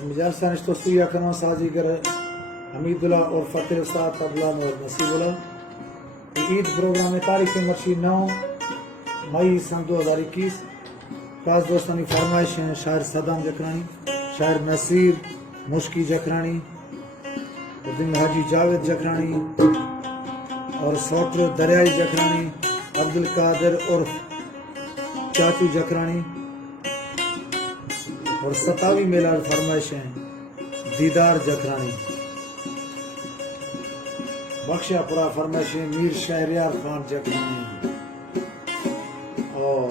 मिजाज सानिश तो सुया करमा साजीगर हमीदुल्ला और फतेह उस्ताद तबला और नसीबुल्ला। ईद प्रोग्राम में तारीख मर्शी 9 मई सन 2021। खास दोस्तानी फरमाइश हैं शायर सदाम जकरानी, शायर नसीर मुश्की जकरानी, दिन हाजी जावेद जकरानी और सोटरो दरियाई जकरानी, अब्दुल कादिर उर्फ चाचू जकरानी और 27वीं मेलाद फरमाइश हैं दीदार जकरानी। बख्शियापुरा फरमाइश हैं मीर शहरियार खान जकरानी और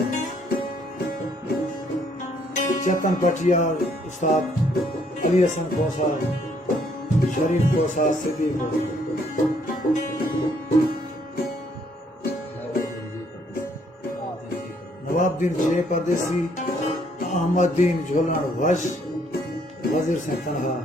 चेतन पटिया उस्ताद अली हसन कोसा, शरीफ कोसा, सिद्दीक नवाबुद्दीन जे परदेसी, अहमदुद्दीन झोलन वश, वजीर से तनहा।